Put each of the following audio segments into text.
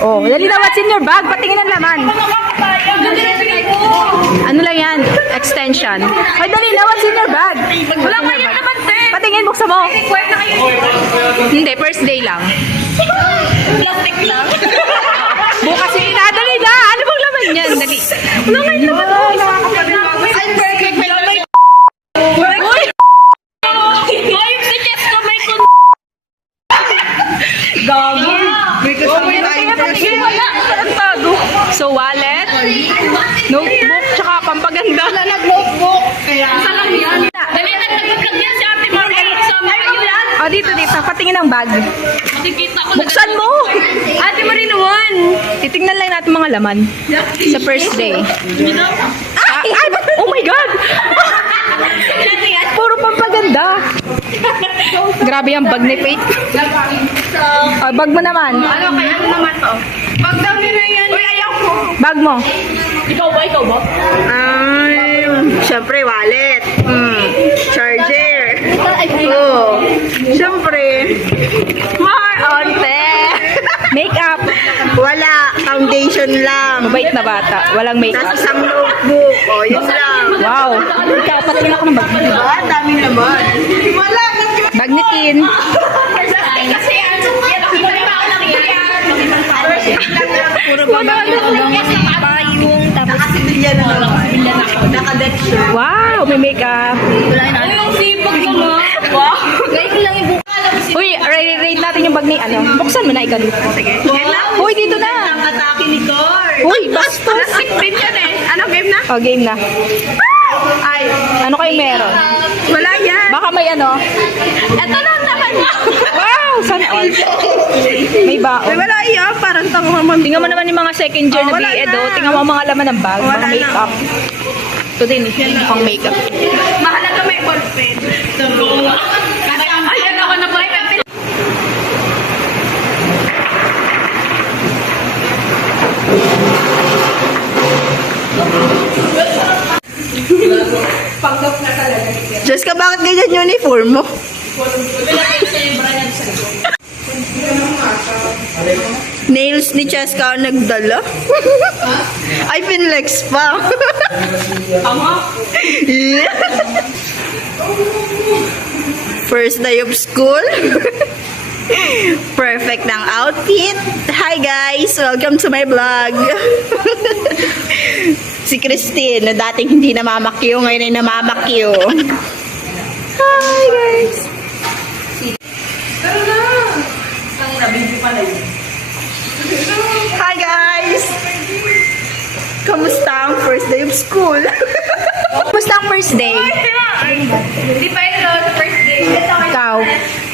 Oh, dali na, what's in your bag? Patingin ang laman. Ano lang yan? Extension. Ay, dali na, what's in your bag? Wala kayo naman, te. Patingin, buksan mo. Required na kayo. Hindi, first day lang. Plastic lang. Bukas yung dali na. Ano bang laman yan? Dali. Wala kayo naman. Ay, perfect. May lamay. Uy! Ay, si Chesko may kun... Gagi. Patingin, wala. Saan bago? So, wallet, notebook, tsaka pampaganda. Nag-notebook. Isa lang yan. Dali, nag-vlog yan si Ate Marlene. Sama kayo yan. O, dito. Patingin ang bag. Makikita ko. Buksan mo! Ate Marlene naman. Titingnan lang natin mga laman. Sa first day. Ay! Oh my God! Puro pampaganda. Grabe yung bag ni Faith. Bag mo naman. Ano naman to? Pag daw nila yan. Uy, ayaw ko. Bag mo. Ikaw ba? Ay, syempre wallet. Charger. Oh, syempre. More on makeup. Wala, foundation lang. Mabait na bata. Walang makeup. Tapos isang notebook. O, yun lang. Wow. Ikaw, patingin ako ng bag. Diba? Daming naman. Wala. Bag ni Tin. Kasi yan nakita pa ako ng yan. Puro payong. Tapos sibilya na naman. Naka-deck shirt. Wow, may makeup. Ay, yung sipag naman. Wow. Guys, lang yung buka. Uy, rate natin yung bag ni ano. Buksan mo na ikaw dito. Sige. Uy, dito na. Nakatake ni Cor. Uy, bastos. Plastic din yan eh. Ano, game na? Oh, game na. Ay, Ano kayo meron? wala yan. Baka may ano. Ito lang naman. Wow, sana all. May Ay, baon. wala yan. Parang tango naman. Tingnan mo naman yung mga second year na Oh, wala BEd, na. oh. Tingnan mo ang mga laman ng bag, Wala mga na. makeup. Ito din, pang makeup. Mahalaga may ballpen. Ayan ako na ba? Diyos ka, bakit ganyan uniform mo? Nails ni Cheska ang nagdala. Ay, pinlex pa. Yeah. First day of school. Perfect ng outfit. Hi guys! Welcome to my vlog. Si Christine, na dating hindi namamakyo, ngayon ay namamakyo. Hi guys! Hi guys! Kamusta ang first day of school? Kumusta ang first day? Di pa yun, first day. Ikaw?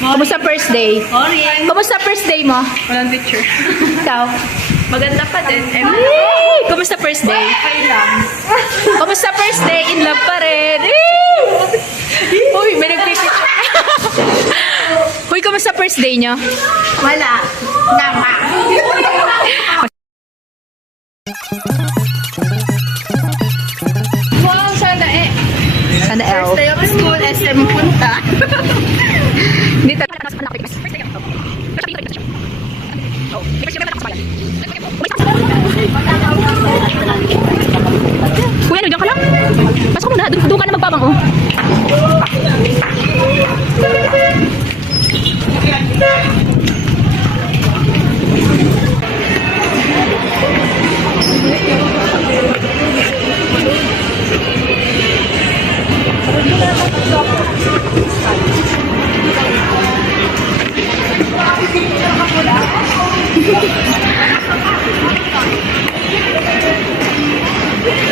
Kumusta first day? Morning. Kumusta first day mo? Walang picture. Ikaw? Maganda pa din. Yay! Kumusta first day? Okay lang. Kumusta first day? In love pa rin. Uy, may nagpipicture. Uy, kumusta first day nyo? Wala. Nama. Wow, sana eh. Sana L. First day of school, SM punta. Hindi talaga nasa panakit. First day ako. Oh, may first day ka na Kuya, nandiyan ka lang. Pasok mo na. Doon ka na magpabang, oh.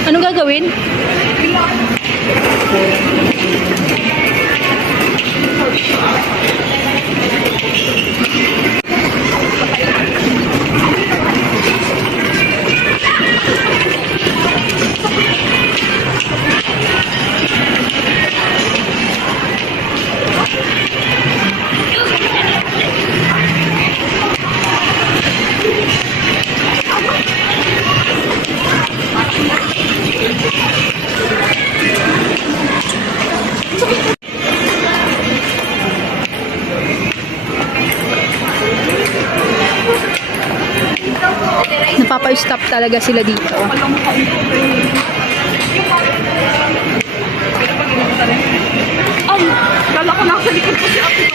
Anong gagawin? non-stop talaga sila dito. Ay, kala ko nasa likod ko si Ate.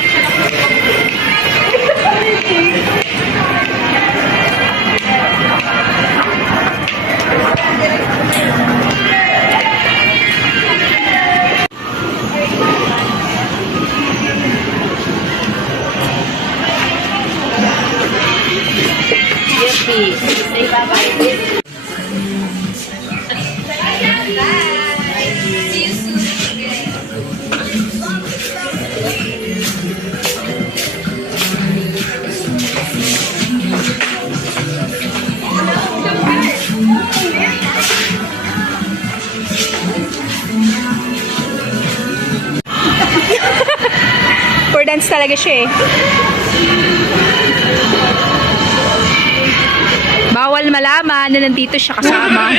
For dance talaga siya eh. Bawal malaman na nandito siya kasama.